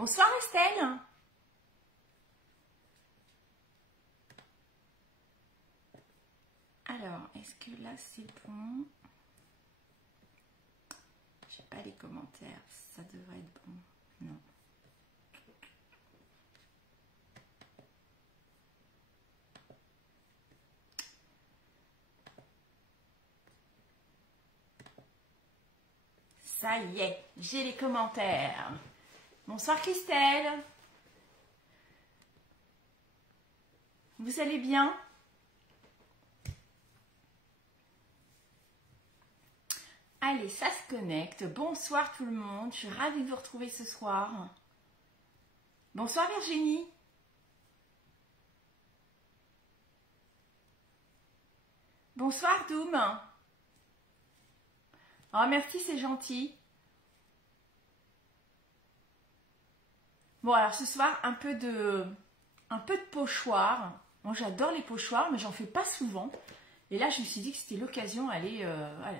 Bonsoir Estelle. Alors, est-ce que là c'est bon? J'ai pas les commentaires, ça devrait être bon. Non. Ça y est, j'ai les commentaires. Bonsoir Christelle. Vous allez bien? Allez, ça se connecte. Bonsoir tout le monde. Je suis ravie de vous retrouver ce soir. Bonsoir Virginie. Bonsoir Doom. Oh merci, c'est gentil. Bon alors ce soir, un peu de pochoir. Moi j'adore les pochoirs, mais j'en fais pas souvent. Et là je me suis dit que c'était l'occasion voilà,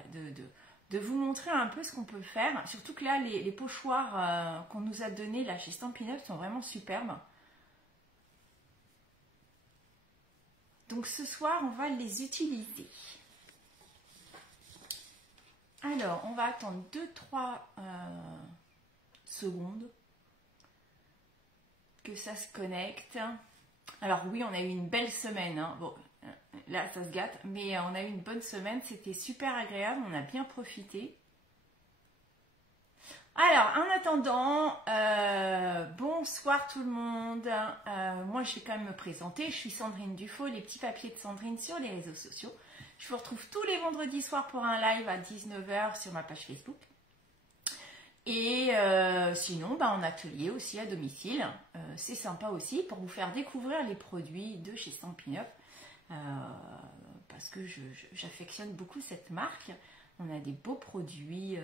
de vous montrer un peu ce qu'on peut faire. Surtout que là les pochoirs qu'on nous a donnés là chez Stampin' Up sont vraiment superbes. Donc ce soir on va les utiliser. Alors on va attendre 2-3 secondes que ça se connecte. Alors oui, on a eu une belle semaine, hein. Bon, là ça se gâte, mais on a eu une bonne semaine, c'était super agréable, on a bien profité. Alors, en attendant, bonsoir tout le monde. Moi, je vais quand même me présenter. Je suis Sandrine Dufaux, les petits papiers de Sandrine sur les réseaux sociaux. Je vous retrouve tous les vendredis soirs pour un live à 19 h sur ma page Facebook. Et sinon, en atelier aussi à domicile, c'est sympa aussi pour vous faire découvrir les produits de chez Stampin' Up, parce que j'affectionne beaucoup cette marque. On a des beaux produits,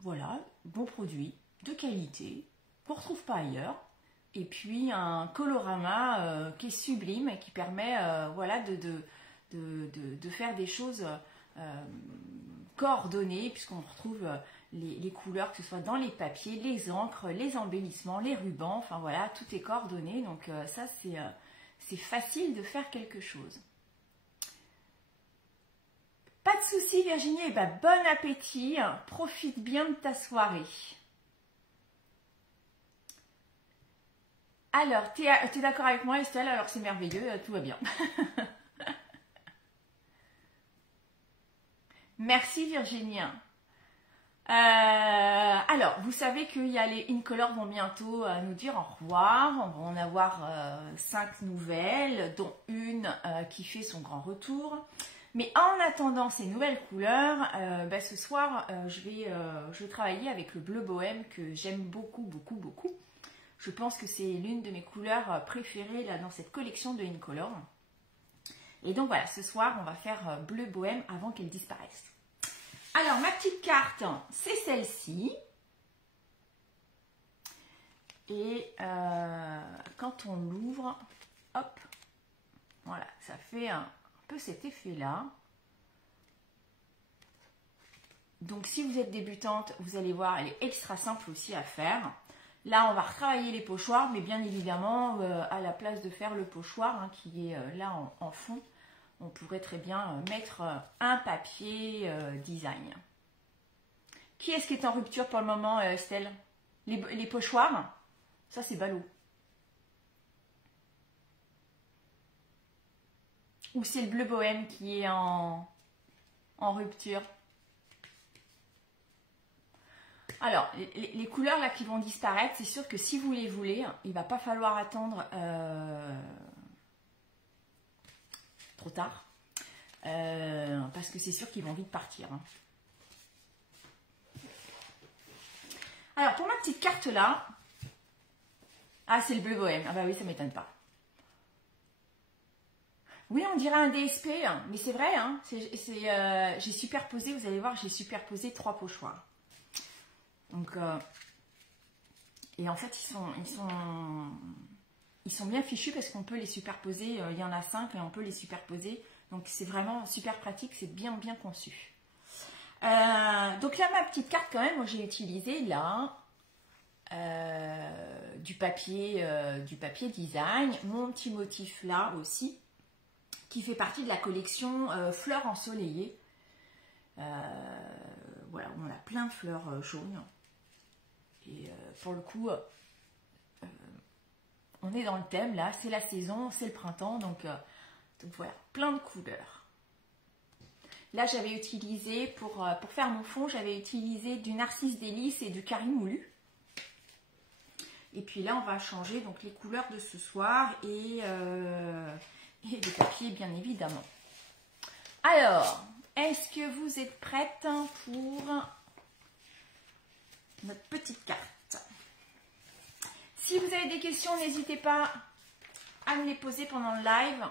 voilà, beaux produits de qualité qu'on ne retrouve pas ailleurs. Et puis un colorama qui est sublime et qui permet voilà, de faire des choses coordonnées, puisqu'on retrouve les couleurs, que ce soit dans les papiers, les encres, les embellissements, les rubans, enfin voilà, tout est coordonné. Donc ça c'est facile de faire quelque chose. Pas de souci Virginie, et bon appétit, profite bien de ta soirée. Alors, t'es d'accord avec moi Estelle? Alors c'est merveilleux, tout va bien. Merci Virginie. Alors, vous savez qu'il y a les Incolor vont bientôt nous dire au revoir. On va en avoir 5 nouvelles, dont une qui fait son grand retour. Mais en attendant ces nouvelles couleurs, ce soir, je vais travailler avec le bleu bohème que j'aime beaucoup, beaucoup, beaucoup. Je pense que c'est l'une de mes couleurs préférées là, dans cette collection de Incolor. Et donc voilà, ce soir, on va faire bleu bohème avant qu'elle disparaisse. Alors, ma petite carte, c'est celle-ci. Et quand on l'ouvre, hop, voilà, ça fait un peu cet effet-là. Donc, si vous êtes débutante, vous allez voir, elle est extra simple aussi à faire. Là, on va retravailler les pochoirs, mais bien évidemment, à la place de faire le pochoir, hein, qui est là en fond, on pourrait très bien mettre un papier design. Qui est-ce qui est en rupture pour le moment, Estelle? Les pochoirs? Ça, c'est ballot. Ou c'est le bleu bohème qui est en rupture? Alors, les couleurs là qui vont disparaître, c'est sûr que si vous les voulez, il ne va pas falloir attendre trop tard. Parce que c'est sûr qu'ils vont vite partir. Hein. Alors, pour ma petite carte là, ah, c'est le bleu bohème. Ah bah oui, ça ne m'étonne pas. Oui, on dirait un DSP, hein, mais c'est vrai, hein, j'ai superposé, vous allez voir, j'ai superposé 3 pochoirs. Donc, et en fait, ils sont bien fichus parce qu'on peut les superposer. Il y en a 5 et on peut les superposer. Donc, c'est vraiment super pratique, c'est bien conçu. Donc là, ma petite carte quand même, moi j'ai utilisé là du papier design, mon petit motif là aussi, qui fait partie de la collection fleurs ensoleillées. Voilà, on a plein de fleurs jaunes. Et pour le coup, on est dans le thème là, c'est la saison, c'est le printemps, donc voilà, plein de couleurs. Là, j'avais utilisé, pour faire mon fond, j'avais utilisé du Narcisse Délice et du Carré Moulu. Et puis là, on va changer donc les couleurs de ce soir et les papiers, bien évidemment. Alors, est-ce que vous êtes prêtes pour notre petite carte? Si vous avez des questions, n'hésitez pas à me les poser pendant le live.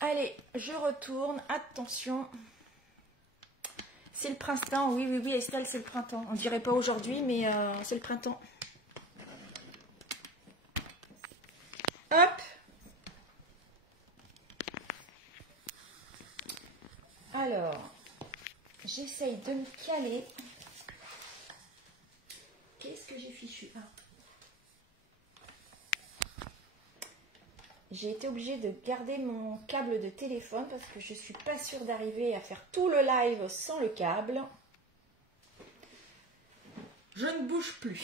Allez, je retourne. Attention. C'est le printemps. Oui, oui, oui, Estelle, c'est le printemps. On ne dirait pas aujourd'hui, mais c'est le printemps. Hop. Alors, j'essaye de me caler. Qu'est-ce que j'ai fichu? J'ai été obligée de garder mon câble de téléphone parce que je ne suis pas sûre d'arriver à faire tout le live sans le câble. Je ne bouge plus.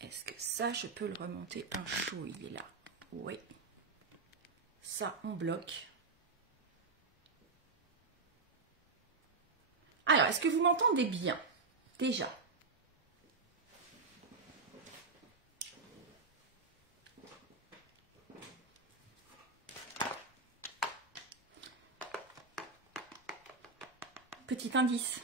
Est-ce que ça, je peux le remonter un chaud? Il est là. Oui. Ça, on bloque. Alors, est-ce que vous m'entendez bien? Déjà. Petit indice.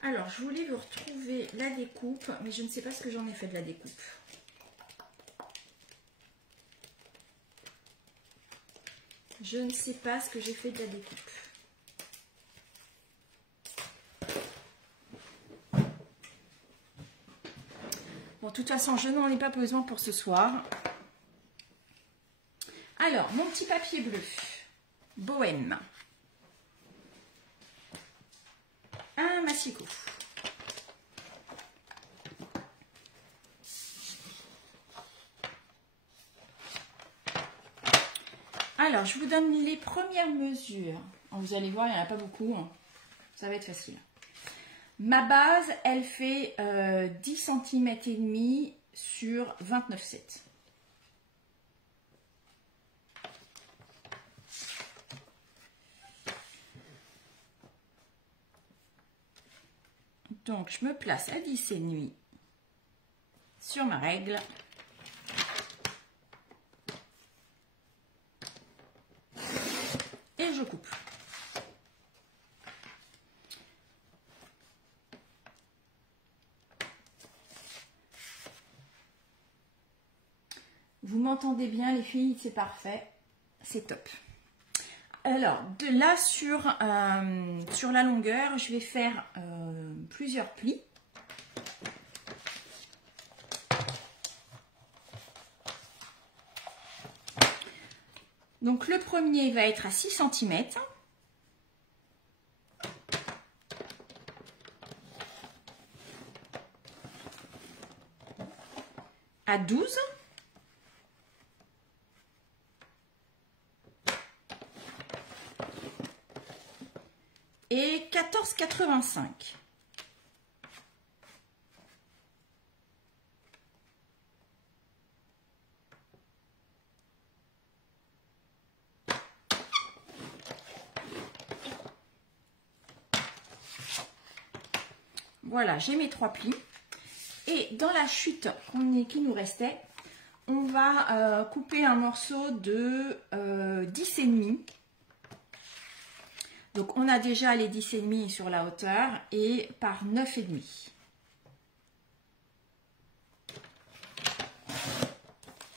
Alors, je voulais vous retrouver la découpe, mais je ne sais pas ce que j'en ai fait de la découpe. Je ne sais pas ce que j'ai fait de la découpe. Bon, de toute façon, je n'en ai pas besoin pour ce soir. Alors, mon petit papier bleu, Bohème. Un massicot. Alors, je vous donne les premières mesures. Vous allez voir, il n'y en a pas beaucoup. Ça va être facile. Ma base, elle fait 10 cm et demi sur 29,7. Donc, je me place à 10,5 sur ma règle. Et je coupe. Vous m'entendez bien les filles, c'est parfait, c'est top. Alors, de là sur la longueur, je vais faire plusieurs plis. Donc, le premier va être à 6 cm. À 12. Et 14,85. Voilà, j'ai mes 3 plis. Et dans la chute qui nous restait, on va couper un morceau de 10,5. Donc, on a déjà les 10,5 sur la hauteur et par 9,5.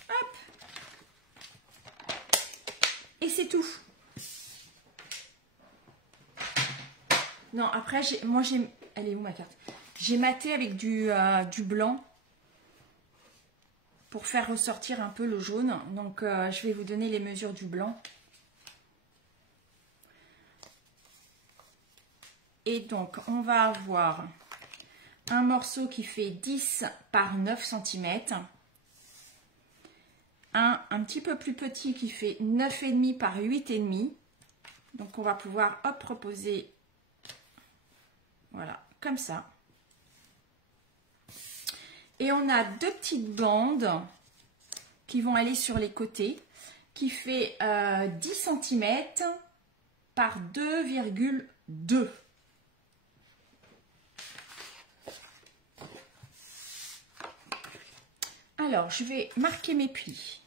Hop. Et c'est tout. Non, après, moi j'ai... Elle est où ma carte? J'ai maté avec du blanc pour faire ressortir un peu le jaune. Donc, je vais vous donner les mesures du blanc. Et donc, on va avoir un morceau qui fait 10 par 9 cm. Un petit peu plus petit qui fait 9,5 par 8,5. Donc, on va pouvoir, hop, reposer, voilà, comme ça. Et on a deux petites bandes qui vont aller sur les côtés, qui fait 10 cm par 2,2. Alors, je vais marquer mes plis.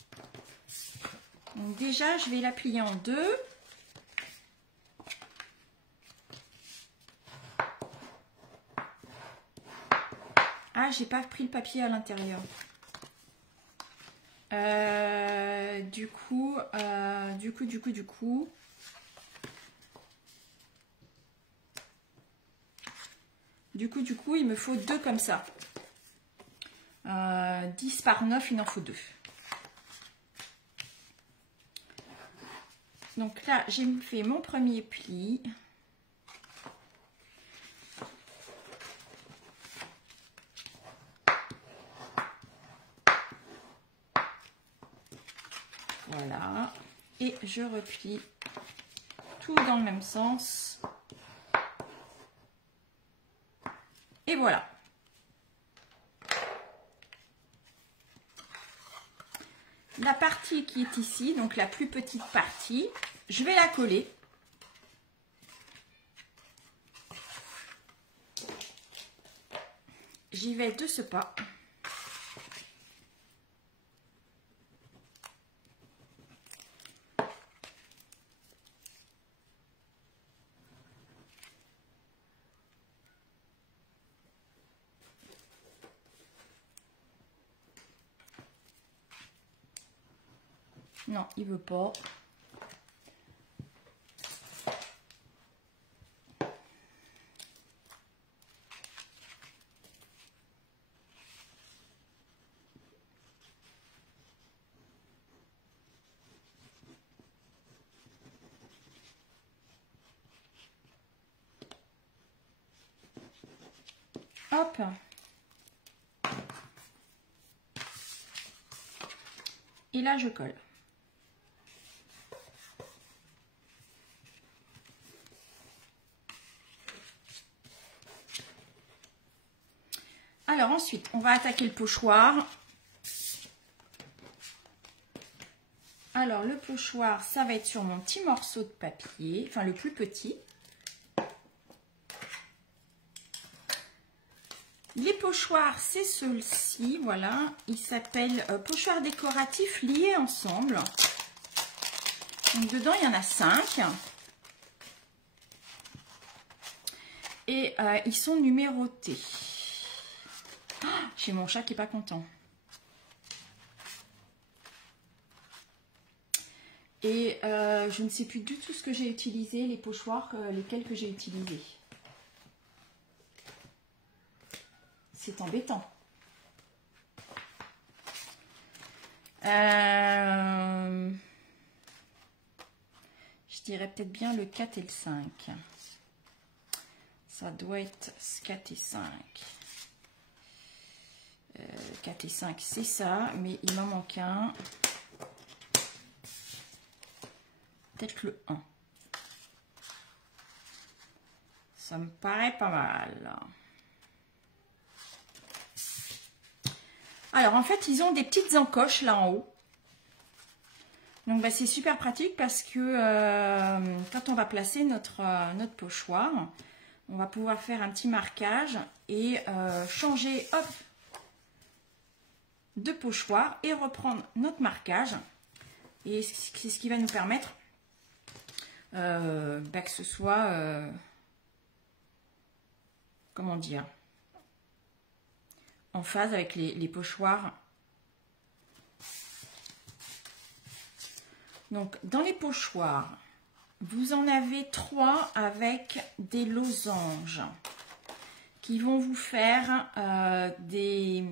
Donc déjà, je vais la plier en deux. Ah, j'ai pas pris le papier à l'intérieur. Du coup, il me faut deux comme ça. 10 par 9, il en faut deux. Donc là, j'ai fait mon premier pli. Voilà. Et je replie tout dans le même sens. Et voilà. La partie qui est ici, donc la plus petite partie, je vais la coller. J'y vais de ce pas. Non, il veut pas. Hop. Et là, je colle. Alors ensuite, on va attaquer le pochoir. Alors le pochoir, ça va être sur mon petit morceau de papier, enfin le plus petit. Les pochoirs, c'est ceux-ci, voilà. Ils s'appellent pochoirs décoratifs liés ensemble. Donc dedans, il y en a 5. Et ils sont numérotés. Oh, j'ai mon chat qui n'est pas content. Et je ne sais plus du tout ce que j'ai utilisé, les pochoirs, lesquels que j'ai utilisés. C'est embêtant. Je dirais peut-être bien le 4 et le 5. Ça doit être 4 et 5. 4 et 5, c'est ça, mais il m'en manque un. Peut-être le 1. Ça me paraît pas mal. Alors, en fait, ils ont des petites encoches là en haut. Donc, bah, c'est super pratique parce que quand on va placer notre pochoir, on va pouvoir faire un petit marquage et changer, hop, de pochoir et reprendre notre marquage. Et c'est ce qui va nous permettre bah, que ce soit, comment dire, en phase avec les pochoirs. Donc, dans les pochoirs, vous en avez 3 avec des losanges qui vont vous faire des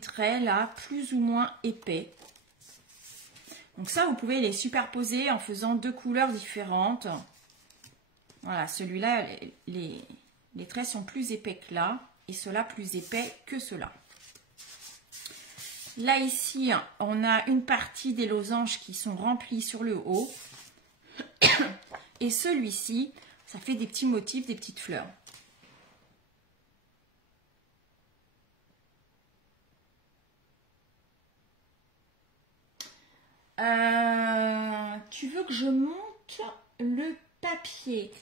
traits là plus ou moins épais. Donc ça, vous pouvez les superposer en faisant 2 couleurs différentes. Voilà, celui-là, les traits sont plus épais que là et ceux-là plus épais que ceux-là. Là, ici, on a une partie des losanges qui sont remplis sur le haut. Et celui-ci, ça fait des petits motifs, des petites fleurs. Tu veux que je monte le papier?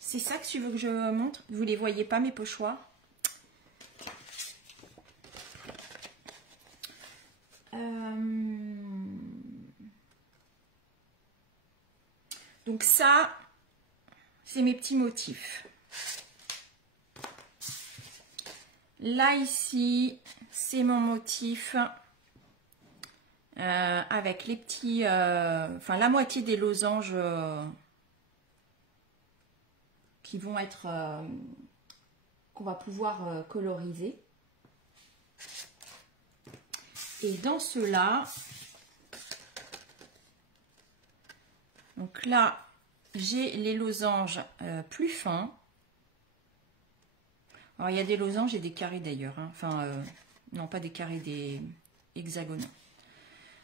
C'est ça que tu veux que je montre? Vous ne les voyez pas, mes pochoirs? Donc ça, c'est mes petits motifs. Là, ici, c'est mon motif avec les petits, enfin la moitié des losanges qui vont être, qu'on va pouvoir coloriser. Et dans ceux-là, donc là, j'ai les losanges plus fins. Alors, il y a des losanges et des carrés d'ailleurs. Hein. Enfin, non, pas des carrés, des hexagonaux.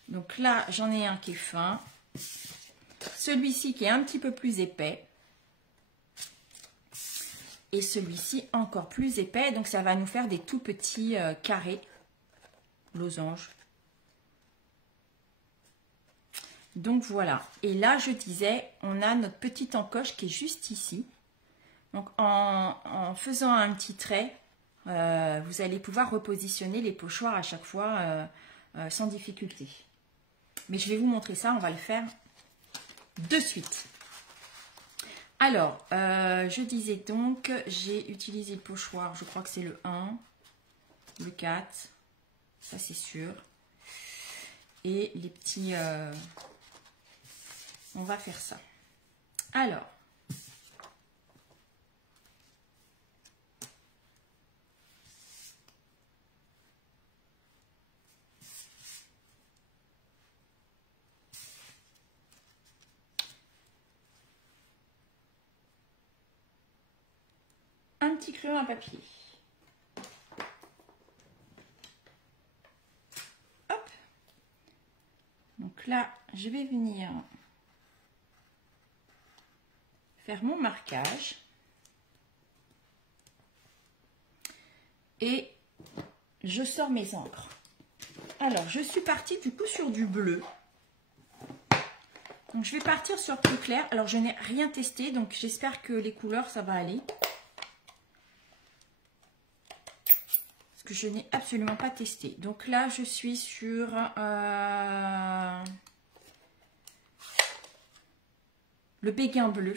Donc là, j'en ai un qui est fin. Celui-ci qui est un petit peu plus épais. Et celui-ci encore plus épais. Donc, ça va nous faire des tout petits carrés losanges. Donc voilà, et là je disais, on a notre petite encoche qui est juste ici. Donc en faisant un petit trait, vous allez pouvoir repositionner les pochoirs à chaque fois sans difficulté. Mais je vais vous montrer ça, on va le faire de suite. Alors, je disais donc, j'ai utilisé le pochoir, je crois que c'est le 1, le 4, ça c'est sûr. Et les petits... on va faire ça. Alors, un petit crayon à papier. Hop. Donc là, je vais venir faire mon marquage et je sors mes encres. Alors, je suis partie du coup sur du bleu. Donc, je vais partir sur plus clair. Alors, je n'ai rien testé, donc j'espère que les couleurs, ça va aller. Parce que je n'ai absolument pas testé. Donc là, je suis sur... le béguin bleu.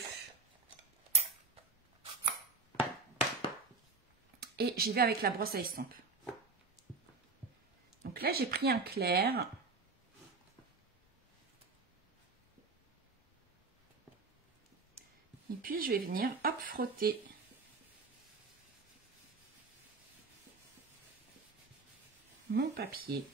Et j'y vais avec la brosse à estompe. Donc là, j'ai pris un clair. Et puis, je vais venir, hop, frotter. Mon papier.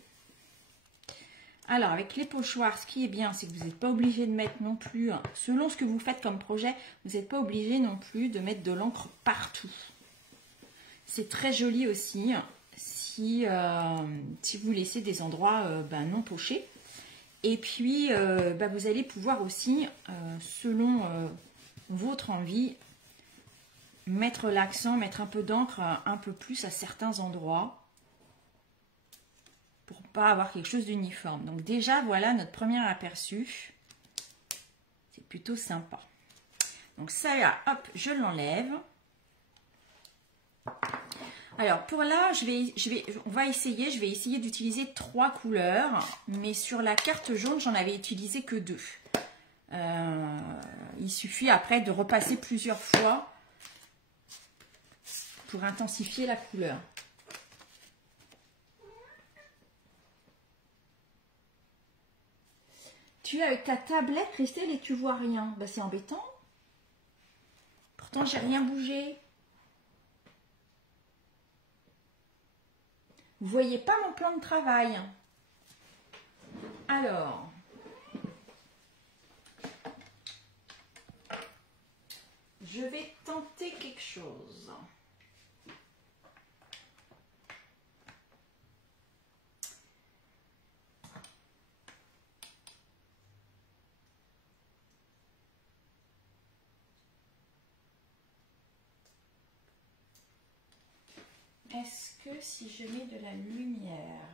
Alors, avec les pochoirs, ce qui est bien, c'est que vous n'êtes pas obligé de mettre non plus, selon ce que vous faites comme projet, vous n'êtes pas obligé non plus de mettre de l'encre partout. C'est très joli aussi si vous laissez des endroits non pochés. Et puis, vous allez pouvoir aussi, selon votre envie, mettre l'accent, mettre un peu d'encre un peu plus à certains endroits pour pas avoir quelque chose d'uniforme. Donc déjà, voilà notre premier aperçu. C'est plutôt sympa. Donc ça là, hop, je l'enlève. Alors pour là, je vais essayer d'utiliser 3 couleurs, mais sur la carte jaune, j'en avais utilisé que 2. Il suffit après de repasser plusieurs fois pour intensifier la couleur. tu es avec ta tablette, Christelle, et tu vois rien. Ben, c'est embêtant. Pourtant, j'ai rien bougé. Vous voyez pas mon plan de travail. Alors, je vais tenter quelque chose. Est-ce que si je mets de la lumière...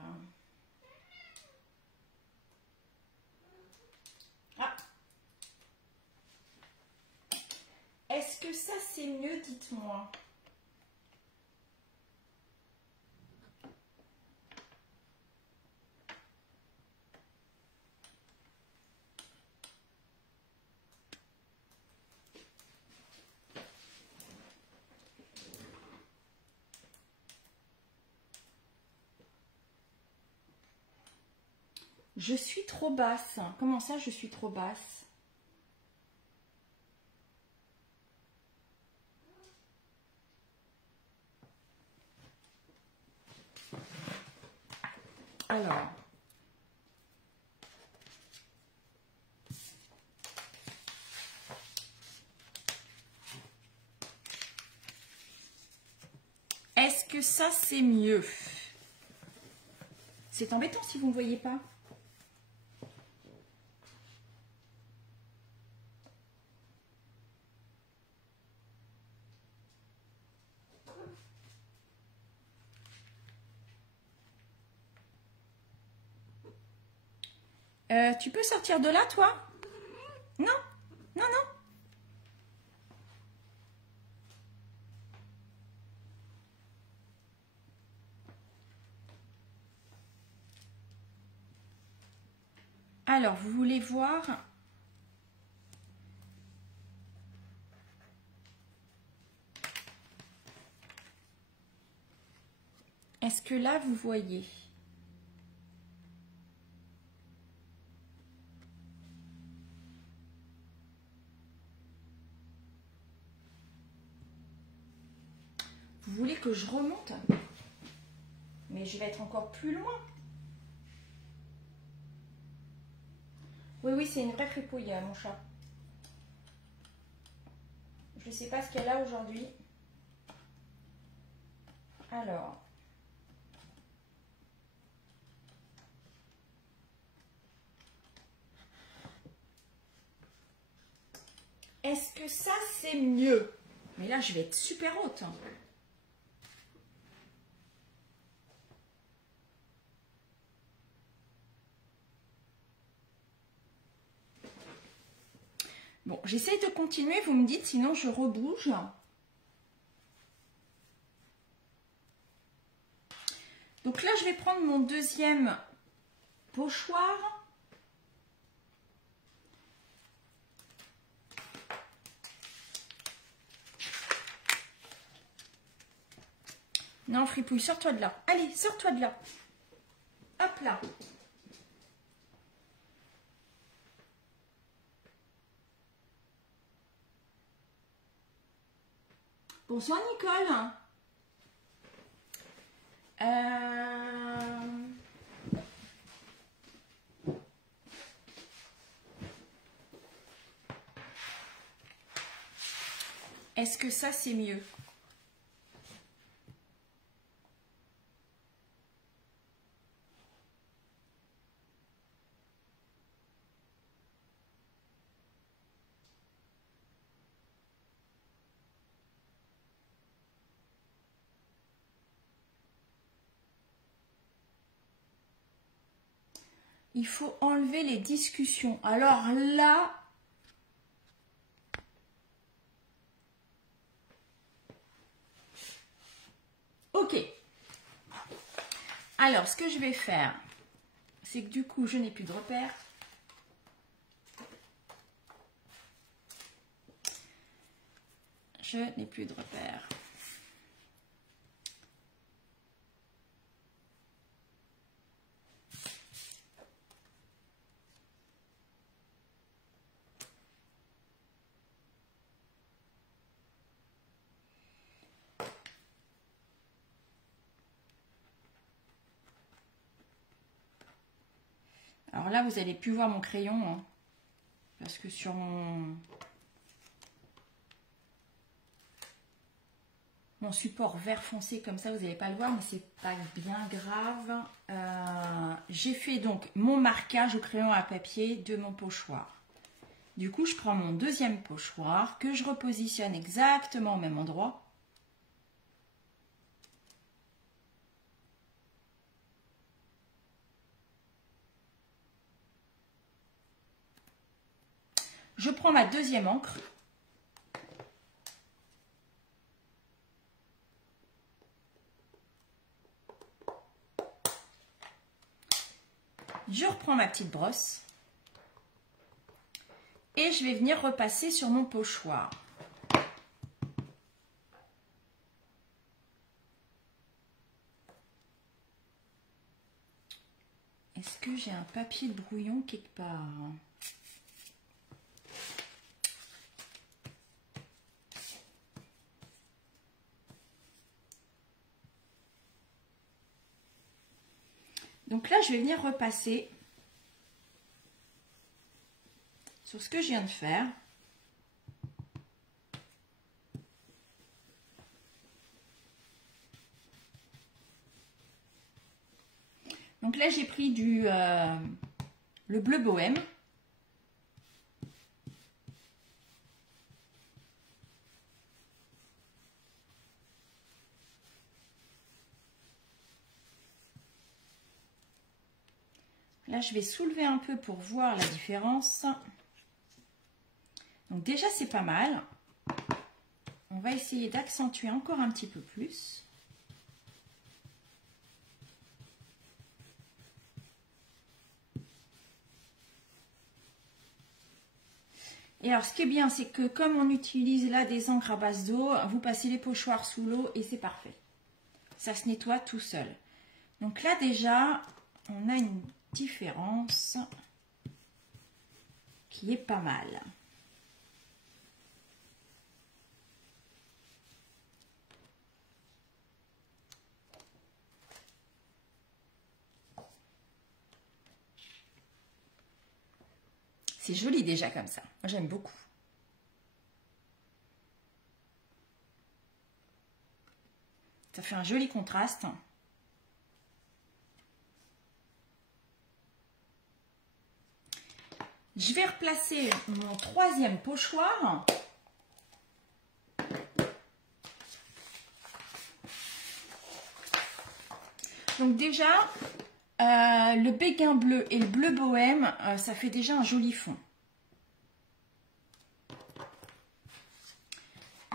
Ah! Est-ce que ça c'est mieux, dites-moi. Je suis trop basse. Comment ça, je suis trop basse? Alors. Est-ce que ça, c'est mieux? C'est embêtant si vous ne me voyez pas. Tu peux sortir de là, toi? Non, non, non. Alors, vous voulez voir? Est-ce que là, vous voyez? Vous voulez que je remonte? Mais je vais être encore plus loin. Oui, oui, c'est une vraie fripouille, mon chat. Je ne sais pas ce qu'elle a aujourd'hui. Alors. Est-ce que ça, c'est mieux? Mais là, je vais être super haute. Bon, j'essaie de continuer, vous me dites, sinon je rebouge. Donc là, je vais prendre mon deuxième pochoir. Non, fripouille, sors-toi de là. Allez, sors-toi de là. Hop là. Bonsoir, Nicole. Est-ce que ça, c'est mieux? Il faut enlever les discussions. Alors là, ok. Alors, ce que je vais faire, c'est que du coup, je n'ai plus de repères. Je n'ai plus de repères. Alors là, vous n'allez plus voir mon crayon, hein, parce que sur mon support vert foncé comme ça, vous n'allez pas le voir, mais c'est pas bien grave. J'ai fait donc mon marquage au crayon à papier de mon pochoir. Du coup, je prends mon deuxième pochoir que je repositionne exactement au même endroit. Je prends ma deuxième encre. Je reprends ma petite brosse. Et je vais venir repasser sur mon pochoir. Est-ce que j'ai un papier de brouillon quelque part? Donc là, je vais venir repasser sur ce que je viens de faire. Donc là, j'ai pris le bleu bohème. Là, je vais soulever un peu pour voir la différence. Donc déjà, c'est pas mal. On va essayer d'accentuer encore un petit peu plus. Et alors, ce qui est bien, c'est que comme on utilise là des encres à base d'eau, vous passez les pochoirs sous l'eau et c'est parfait. Ça se nettoie tout seul. Donc là, déjà, on a une différence qui est pas mal. C'est joli déjà comme ça. Moi, j'aime beaucoup. Ça fait un joli contraste. Je vais replacer mon troisième pochoir. Donc déjà, le béguin bleu et le bleu bohème, ça fait déjà un joli fond.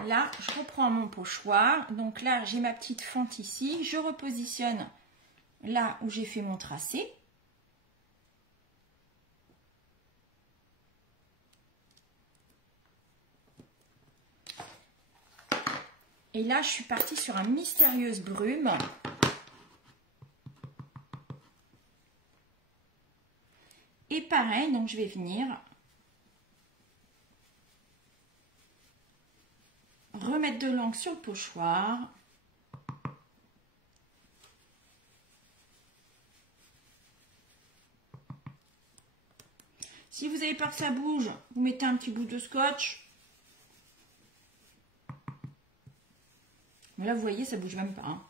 Là, je reprends mon pochoir. Donc là, j'ai ma petite fente ici. Je repositionne là où j'ai fait mon tracé. Et là, je suis partie sur un mystérieuse brume. Et pareil, donc je vais venir remettre de l'encre sur le pochoir. Si vous avez peur que ça bouge, vous mettez un petit bout de scotch. Mais là, vous voyez, ça bouge même pas. Hein.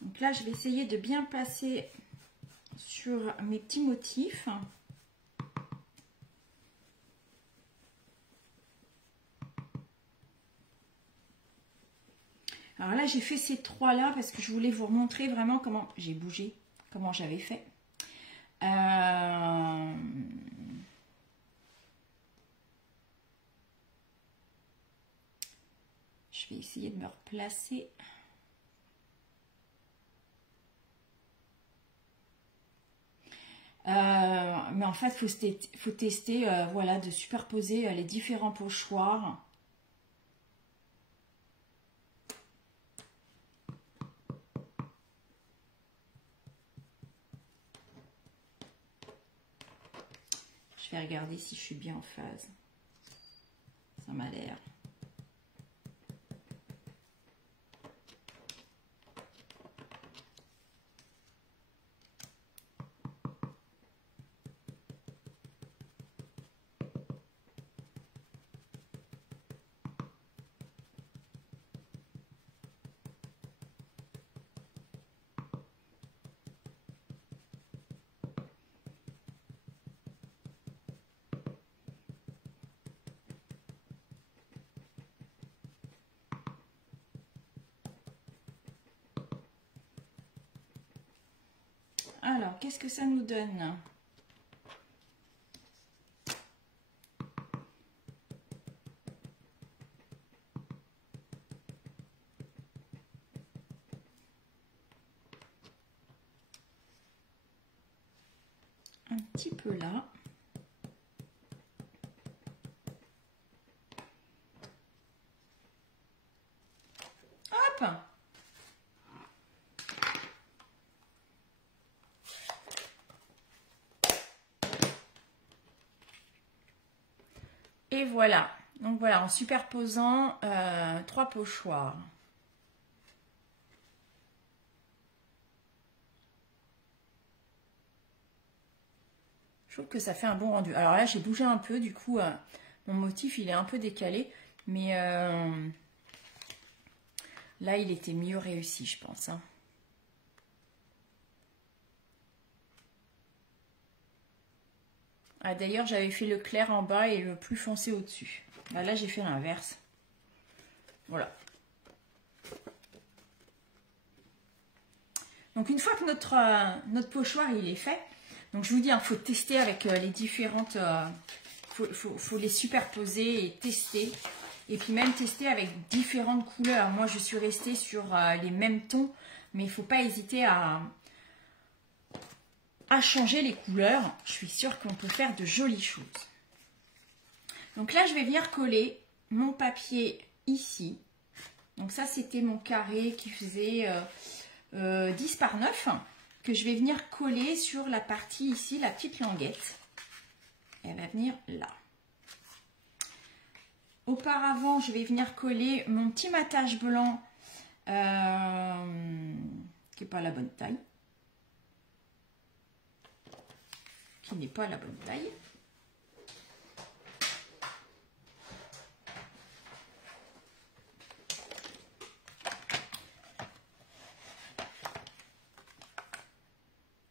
Donc là, je vais essayer de bien placer sur mes petits motifs. Alors là, j'ai fait ces trois là parce que je voulais vous montrer vraiment comment j'ai bougé, comment j'avais fait. Je vais essayer de me replacer. Mais en fait, faut tester voilà, de superposer les différents pochoirs. Je vais regarder si je suis bien en phase. Ça m'a l'air. Alors, qu'est-ce que ça nous donne? Un petit peu là. Hop! Et voilà. Donc voilà, en superposant 3 pochoirs. Je trouve que ça fait un bon rendu. Alors là, j'ai bougé un peu, du coup, mon motif, il est un peu décalé. Mais là, il était mieux réussi, je pense. Hein. Ah, d'ailleurs, j'avais fait le clair en bas et le plus foncé au-dessus. Là, j'ai fait l'inverse. Voilà. Donc, une fois que notre pochoir, il est fait, donc je vous dis, il faut tester avec les différentes... faut les superposer et tester. Et puis même tester avec différentes couleurs. Moi, je suis restée sur les mêmes tons. Mais il ne faut pas hésiter à changer les couleurs. Je suis sûre qu'on peut faire de jolies choses. Donc là, je vais venir coller mon papier ici. Donc ça, c'était mon carré qui faisait 10 par 9. Que je vais venir coller sur la partie ici, la petite languette. Elle va venir là. Auparavant, je vais venir coller mon petit matage blanc qui n'est pas la bonne taille. Qui n'est pas la bonne taille.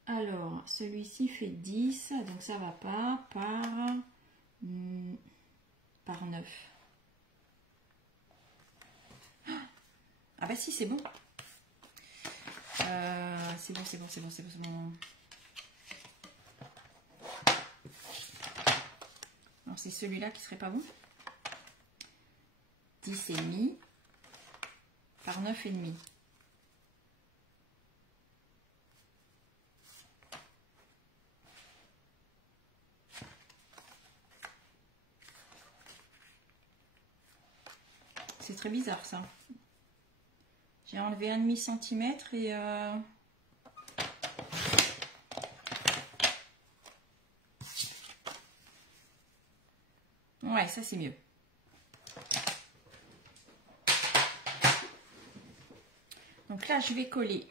Alors, celui-ci fait 10, donc ça va pas, par 9. Ah bah si, c'est bon. C'est bon. Alors c'est celui-là qui serait pas bon. 10 et demi par 9 et demi. C'est très bizarre ça. J'ai enlevé 1,5 centimètre et ouais, ça c'est mieux. Donc là, je vais coller.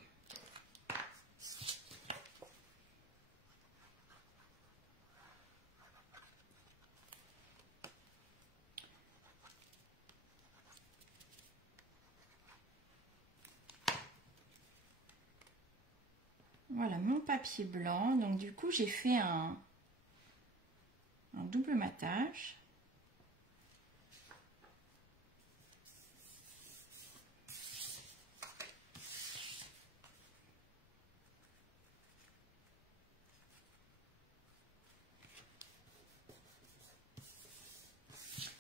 Voilà mon papier blanc. Donc du coup, j'ai fait un double matage.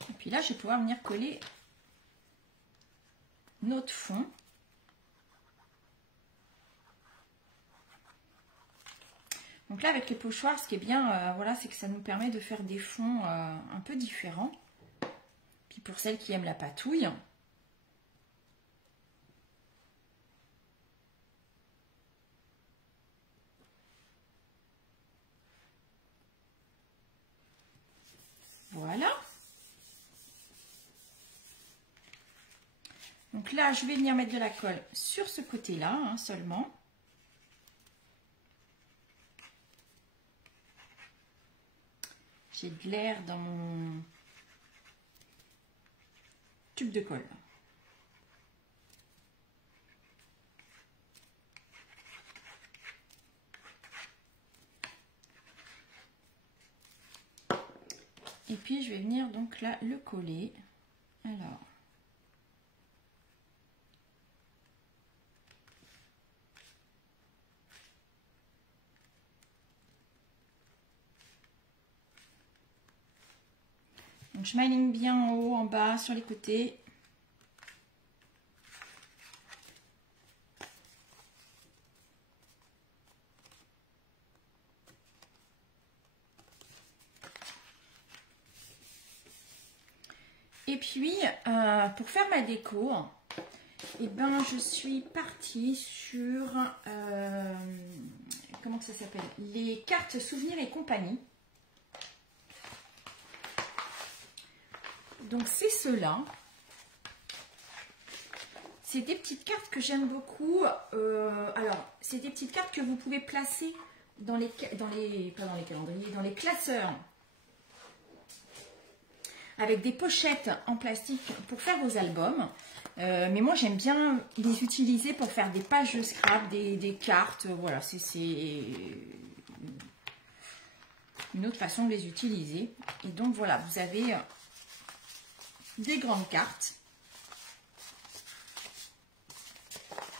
Et puis là, je vais pouvoir venir coller notre fond. Donc là, avec les pochoirs, ce qui est bien, voilà, c'est que ça nous permet de faire des fonds un peu différents. Puis pour celles qui aiment la patouille, voilà. Donc là, je vais venir mettre de la colle sur ce côté-là, hein, seulement. J'ai de l'air dans mon tube de colle. Et puis, je vais venir donc là le coller. Alors... Donc je m'aligne bien en haut, en bas, sur les côtés. Et puis, pour faire ma déco, eh ben, je suis partie sur, comment ça s'appelle? Les cartes souvenirs et compagnie. Donc, c'est ceux-là. C'est des petites cartes que j'aime beaucoup. Alors, c'est des petites cartes que vous pouvez placer pas dans les calendriers, dans les classeurs. Avec des pochettes en plastique pour faire vos albums. Mais moi, j'aime bien les utiliser pour faire des pages de scrap, des cartes. Voilà, c'est une autre façon de les utiliser. Et donc, voilà, vous avez des grandes cartes.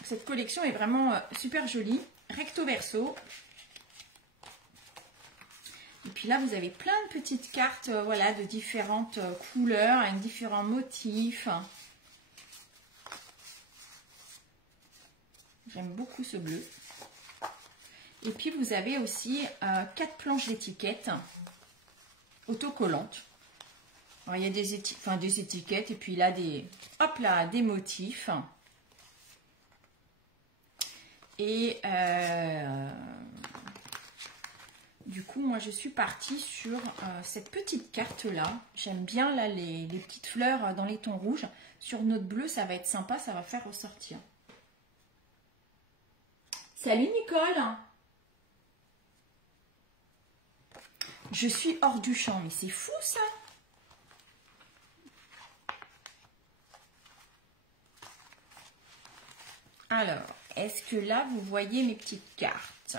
Cette collection est vraiment super jolie. Recto verso. Et puis là, vous avez plein de petites cartes voilà, de différentes couleurs, avec différents motifs. J'aime beaucoup ce bleu. Et puis, vous avez aussi 4 planches d'étiquettes autocollantes. Alors, il y a des étiquettes et puis là, des motifs. Et du coup, moi, je suis partie sur cette petite carte-là. J'aime bien là les petites fleurs dans les tons rouges. Sur notre bleu, ça va être sympa, ça va faire ressortir. Salut Nicole! Je suis hors du champ, mais c'est fou ça! Alors, est-ce que là, vous voyez mes petites cartes?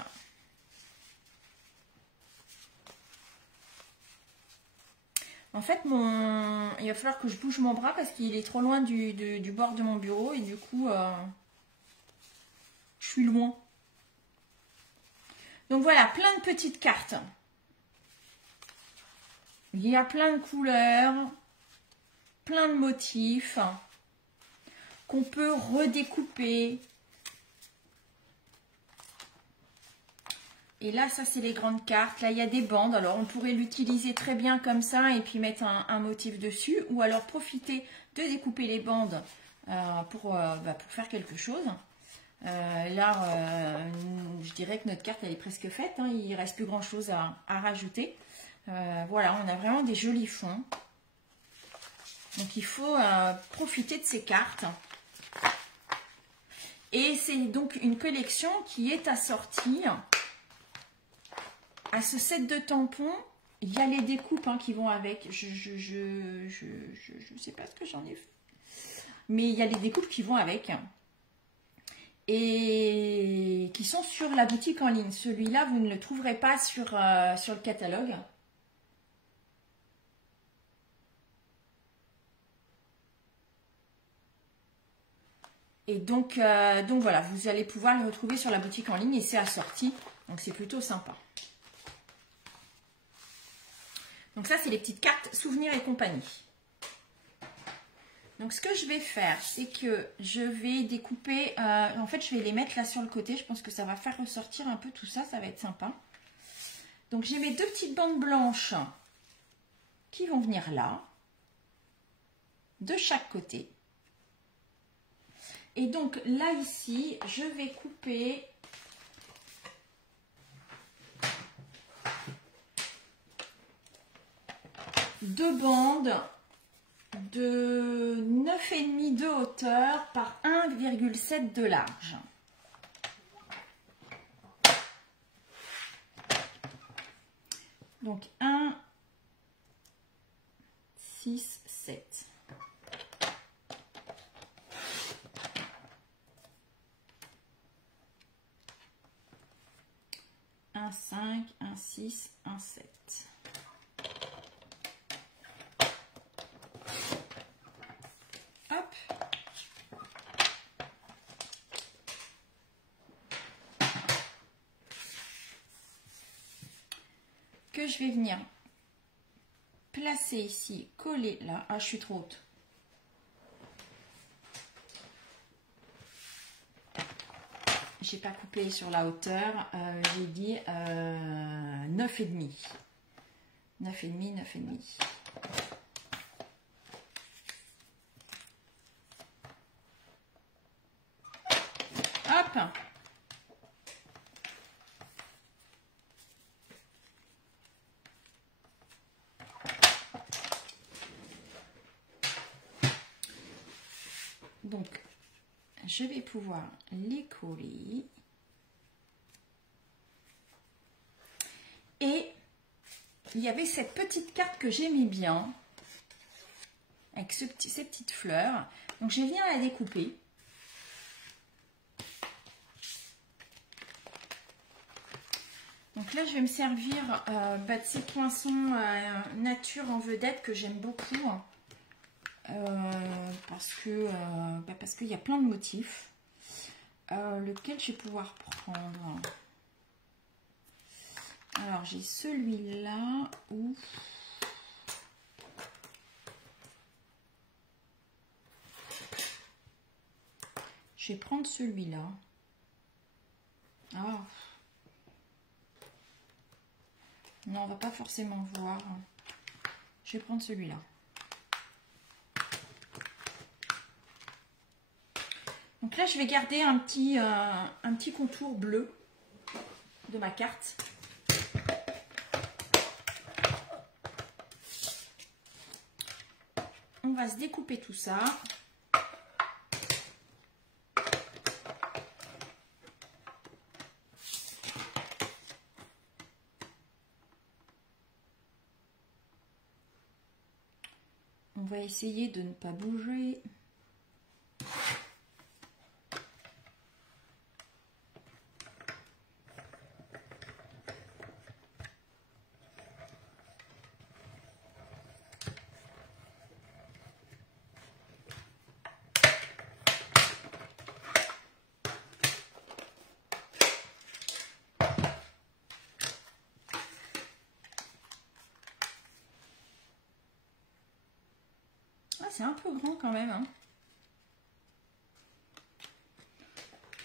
En fait, il va falloir que je bouge mon bras parce qu'il est trop loin du bord de mon bureau et du coup, je suis loin. Donc voilà, plein de petites cartes. Il y a plein de couleurs, plein de motifs qu'on peut redécouper. Et là, ça, c'est les grandes cartes. Là, il y a des bandes. Alors, on pourrait l'utiliser très bien comme ça et puis mettre un motif dessus. Ou alors, profiter de découper les bandes pour faire quelque chose. Là, je dirais que notre carte, elle est presque faite. Hein. Il ne reste plus grand-chose à rajouter. Voilà, on a vraiment des jolis fonds. Donc, il faut profiter de ces cartes. Et c'est donc une collection qui est assortie à ce set de tampons. Il y a les découpes qui vont avec. Je sais pas ce que j'en ai fait. Mais il y a les découpes qui vont avec. Et qui sont sur la boutique en ligne. Celui-là, vous ne le trouverez pas sur le catalogue. Et donc voilà, vous allez pouvoir le retrouver sur la boutique en ligne et c'est assorti. Donc c'est plutôt sympa. Donc ça, c'est les petites cartes souvenirs et compagnie. Donc ce que je vais faire, c'est que je vais découper, en fait je vais les mettre là sur le côté. Je pense que ça va faire ressortir un peu tout ça, ça va être sympa. Donc j'ai mes deux petites bandes blanches qui vont venir là, de chaque côté. Et donc là ici, je vais couper deux bandes de 9,5 de hauteur par 1,7 de large. Donc 1, 6, 7. Un 5, un 6, un 7. Hop. Que je vais venir placer ici, coller là. Ah, je suis trop haute. J'ai pas coupé sur la hauteur. J'ai dit 9,5. 9,5, 9,5. Hop. Donc, je vais pouvoir les coller. Et il y avait cette petite carte que j'aimais bien, avec ces petites fleurs. Donc, je viens la découper. Donc là, je vais me servir de ces poinçons nature en vedette que j'aime beaucoup. Parce qu'il y a plein de motifs. Lequel je vais pouvoir prendre? Alors, j'ai celui-là où... Je vais prendre celui-là. Ah. Non, on va pas forcément voir. Je vais prendre celui-là. Donc là, je vais garder un petit contour bleu de ma carte. On va se découper tout ça. On va essayer de ne pas bouger. Ah, c'est un peu grand quand même, hein.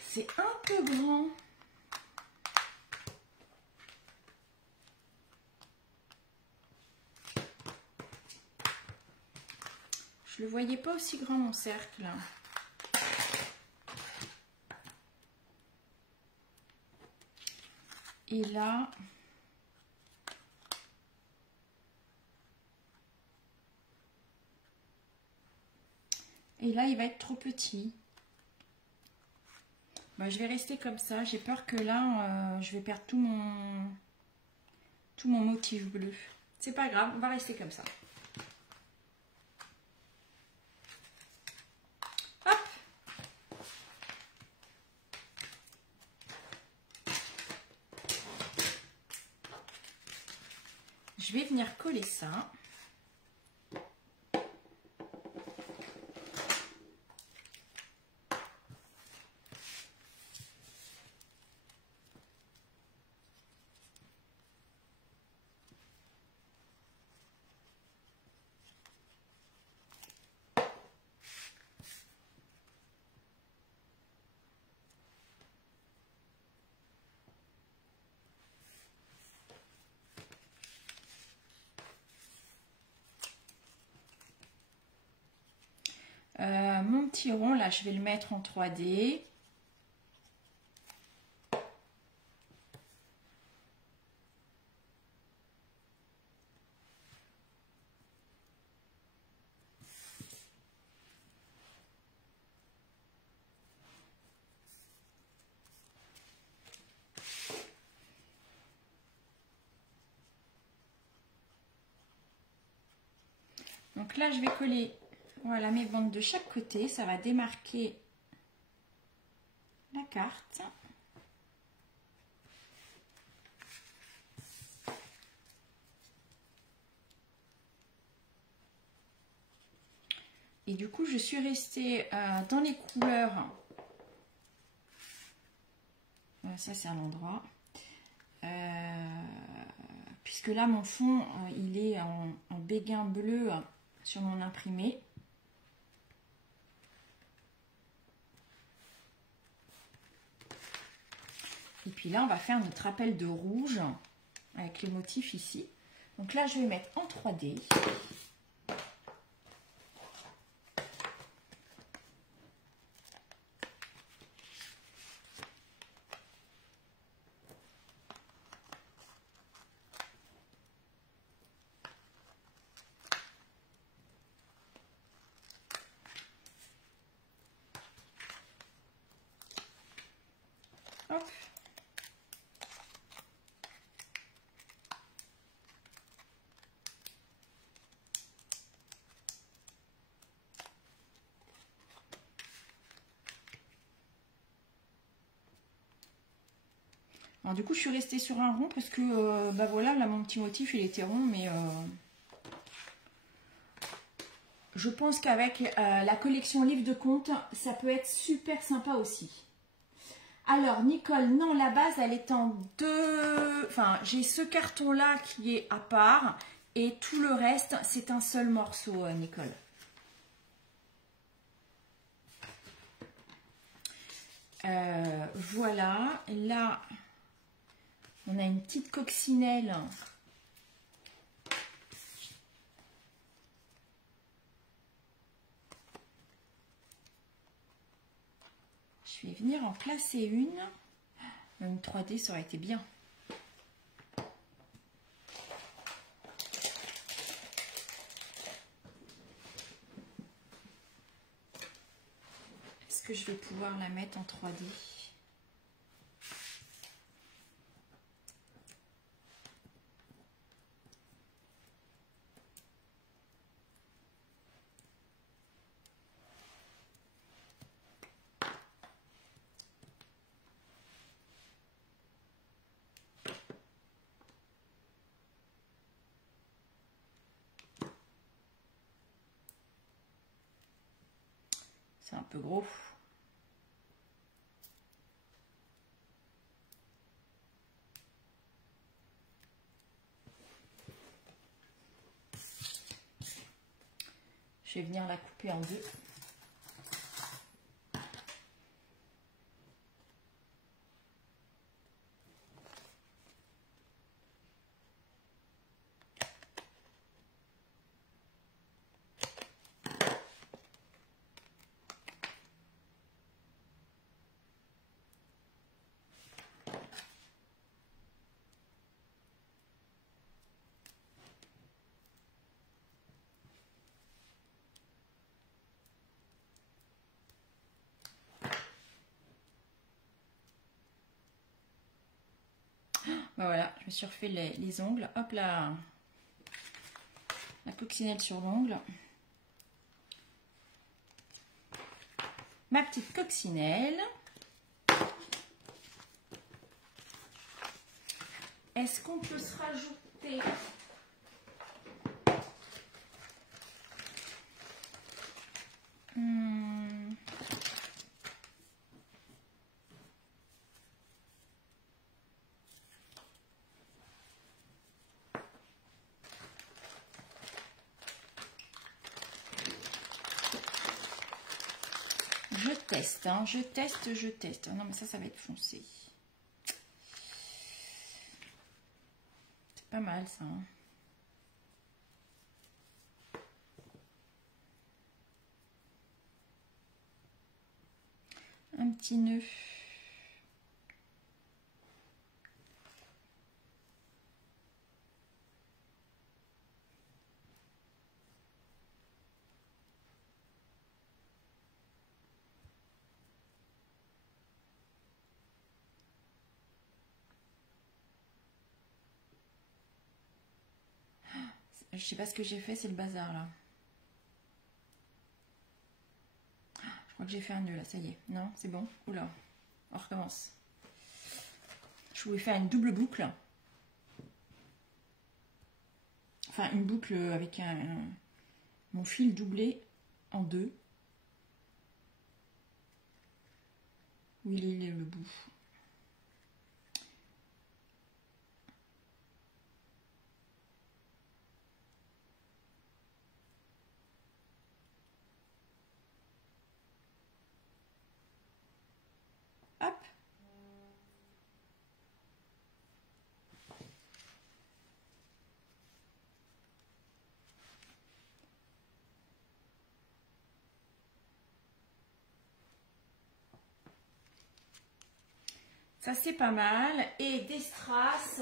C'est un peu grand. Je le voyais pas aussi grand mon cercle. Et là... Et là, il va être trop petit. Bah, je vais rester comme ça. J'ai peur que là, je vais perdre tout mon motif bleu. C'est pas grave, on va rester comme ça. Hop. Je vais venir coller ça. Mon petit rond, là, je vais le mettre en 3D. Donc là, je vais coller, voilà, mes bandes de chaque côté. Ça va démarquer la carte. Et du coup, je suis restée dans les couleurs. Ça, c'est un endroit. puisque là mon fond il est en béguin bleu sur mon imprimé. Et puis là on va faire notre appel de rouge avec les motifs ici. Donc là je vais mettre en 3D. Hop. Alors, du coup, je suis restée sur un rond parce que, bah voilà, là, mon petit motif, il était rond, mais je pense qu'avec la collection livre de compte, ça peut être super sympa aussi. Alors, Nicole, non, la base, elle est en deux... Enfin, j'ai ce carton-là qui est à part et tout le reste, c'est un seul morceau, Nicole. Voilà, là, on a une petite coccinelle. Je vais venir en placer une. Une 3D, ça aurait été bien. Est-ce que je vais pouvoir la mettre en 3D? C'est un peu gros. Je vais venir la couper en deux. Ben voilà, je me suis refait les ongles. Hop là, la coccinelle sur l'ongle. Ma petite coccinelle. Est-ce qu'on peut se rajouter Je teste, hein, je teste. Non, mais ça va être foncé. C'est pas mal, ça. Hein. Un petit nœud. Je sais pas ce que j'ai fait, c'est le bazar là. Je crois que j'ai fait un nœud là, ça y est. Non, c'est bon. Oula, on recommence. Je voulais faire une double boucle. Enfin, une boucle avec mon fil doublé en deux. Où il est le bout? Ça c'est pas mal. Et des strass.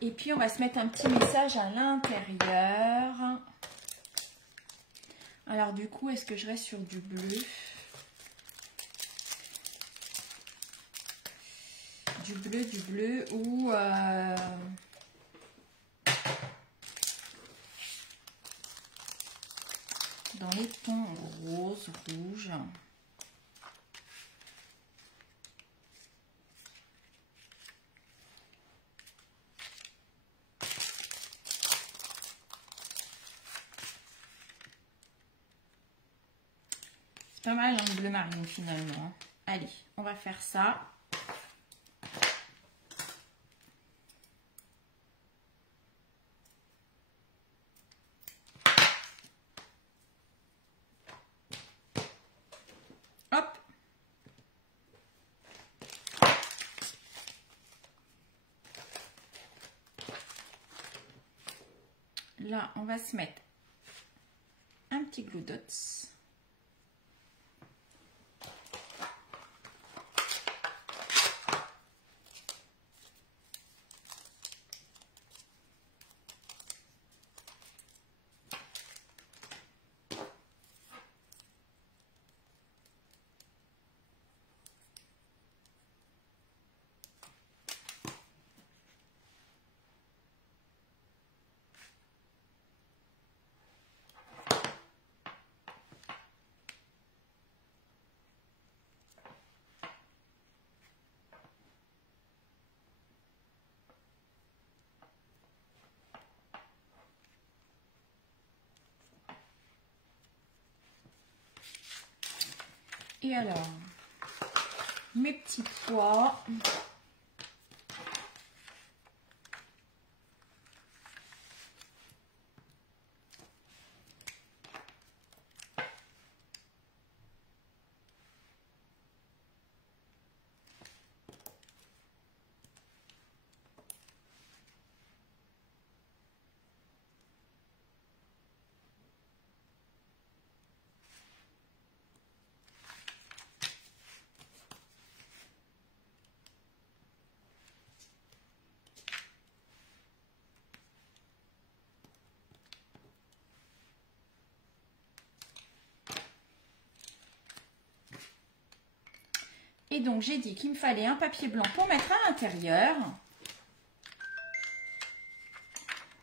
Et puis on va se mettre un petit message à l'intérieur. Alors du coup, est-ce que je reste sur du bleu? Du bleu ou dans les tons rose, rouge. C'est pas mal le bleu marine finalement. Allez, on va faire ça. Hop. Là, on va se mettre un petit glue dots. Et alors, mes petits pois. Et donc, j'ai dit qu'il me fallait un papier blanc pour mettre à l'intérieur.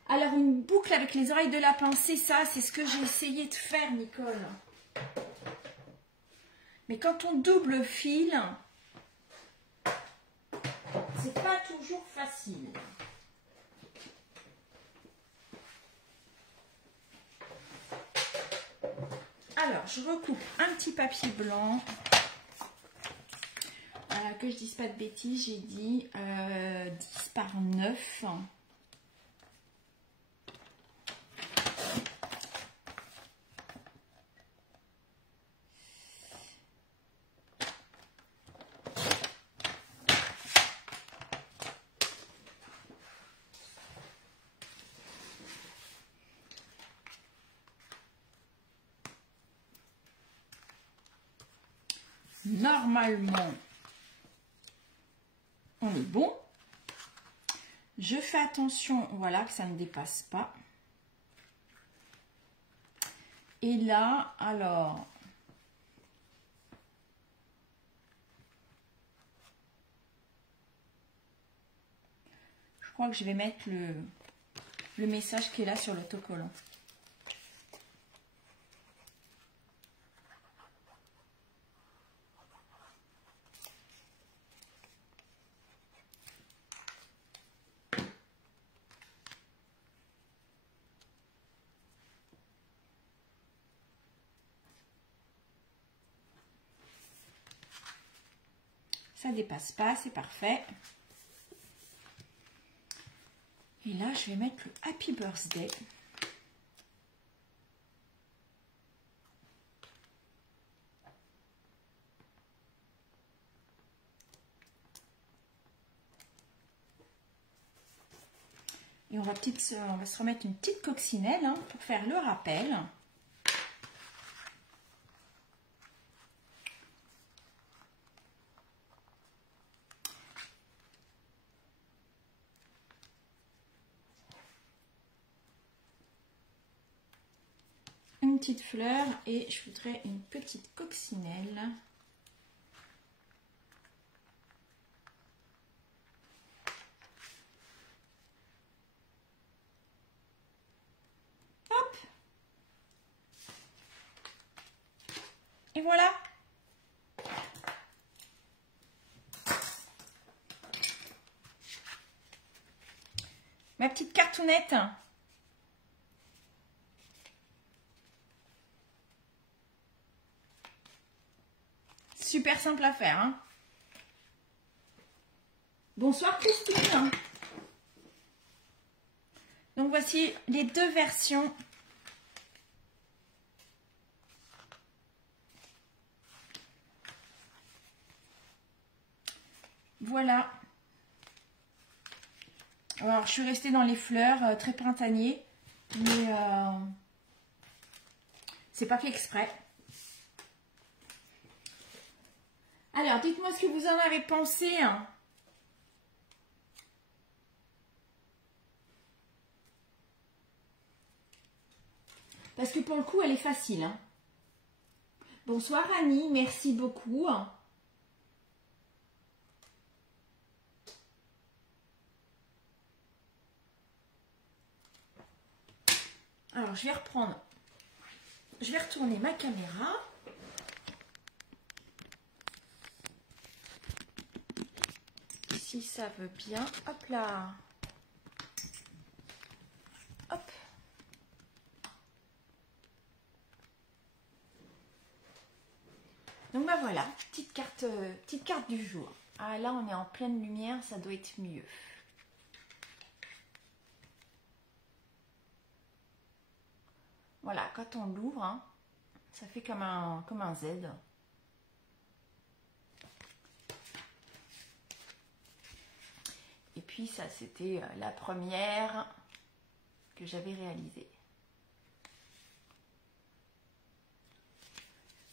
Alors, une boucle avec les oreilles de lapin, c'est ça, c'est ce que j'ai essayé de faire, Nicole. Mais quand on double le fil, c'est pas toujours facile. Alors, je recoupe un petit papier blanc. Que je dise pas de bêtises, j'ai dit 10 par 9. Normalement, on est bon. Je fais attention, voilà, que ça ne dépasse pas. Et là, alors, je crois que je vais mettre le message qui est là sur l'autocollant. Ça dépasse pas, c'est parfait. Et là, je vais mettre le Happy Birthday. Et on va se remettre une petite coccinelle hein, pour faire le rappel. petite fleur et je voudrais une petite coccinelle. Hop. Et voilà. Ma petite cartoonnette. Super simple à faire. Hein. Bonsoir Christine. Donc voici les deux versions. Voilà. Alors, je suis restée dans les fleurs, très printanier, mais c'est pas fait exprès. Alors, dites-moi ce que vous en avez pensé. Hein. Parce que pour le coup, elle est facile. Hein. Bonsoir Annie, merci beaucoup. Alors, je vais reprendre, je vais retourner ma caméra. Si ça veut bien. Hop là. Hop. Donc, bah voilà, petite carte du jour. Ah, là, on est en pleine lumière, ça doit être mieux. Voilà, quand on l'ouvre, hein, ça fait comme un Z. Et puis ça, c'était la première que j'avais réalisée.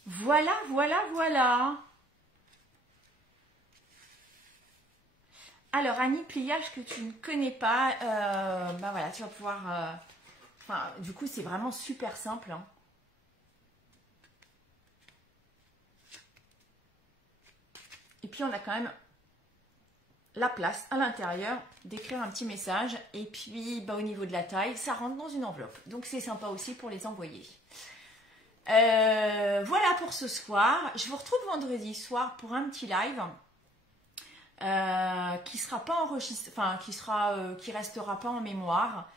Voilà, voilà, voilà. Alors, Annie, pliage que tu ne connais pas, bah voilà, tu vas pouvoir... Enfin, du coup, c'est vraiment super simple. Hein. Et puis, on a quand même la place à l'intérieur d'écrire un petit message. Et puis, bah, au niveau de la taille, ça rentre dans une enveloppe. Donc, c'est sympa aussi pour les envoyer. Voilà pour ce soir. Je vous retrouve vendredi soir pour un petit live. Qui sera pas enregistré, enfin, qui restera pas en mémoire.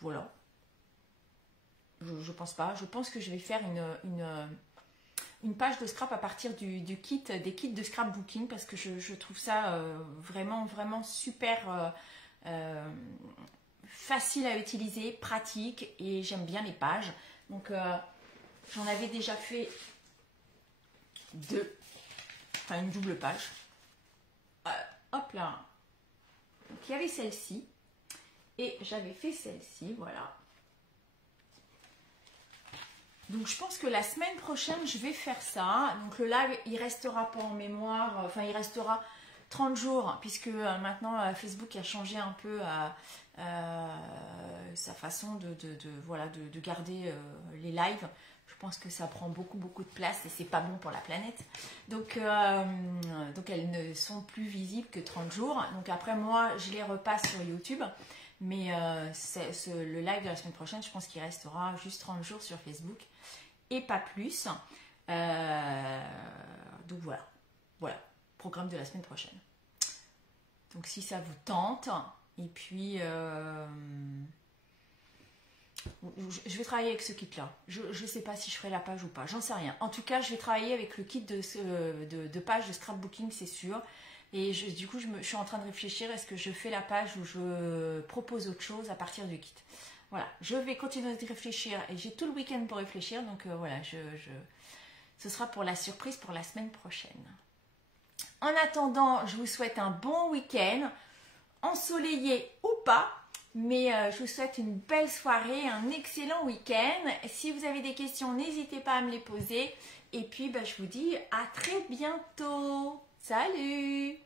Voilà. Je pense pas. Je pense que je vais faire une page de scrap à partir des kits de scrapbooking parce que je trouve ça vraiment, vraiment super facile à utiliser, pratique et j'aime bien les pages. Donc, j'en avais déjà fait une double page. Hop là. Donc, il y avait celle-ci. Et j'avais fait celle-ci, voilà. Donc, je pense que la semaine prochaine, je vais faire ça. Donc, le live, il restera pas en mémoire. Enfin, il restera 30 jours, puisque maintenant, Facebook a changé un peu sa façon de garder les lives. Je pense que ça prend beaucoup, beaucoup de place et c'est pas bon pour la planète. Donc elles ne sont plus visibles que 30 jours. Donc, après, moi, je les repasse sur YouTube. Mais le live de la semaine prochaine, je pense qu'il restera juste 30 jours sur Facebook et pas plus. Donc voilà, programme de la semaine prochaine. Donc si ça vous tente, et puis je vais travailler avec ce kit-là. Je ne sais pas si je ferai la page ou pas, j'en sais rien. En tout cas, je vais travailler avec le kit de page de scrapbooking, c'est sûr. Et du coup, je suis en train de réfléchir, est-ce que je fais la page ou je propose autre chose à partir du kit. Voilà, je vais continuer de réfléchir et j'ai tout le week-end pour réfléchir. Donc voilà, ce sera pour la surprise pour la semaine prochaine. En attendant, je vous souhaite un bon week-end, ensoleillé ou pas. Mais je vous souhaite une belle soirée, un excellent week-end. Si vous avez des questions, n'hésitez pas à me les poser. Et puis, je vous dis à très bientôt. Salut!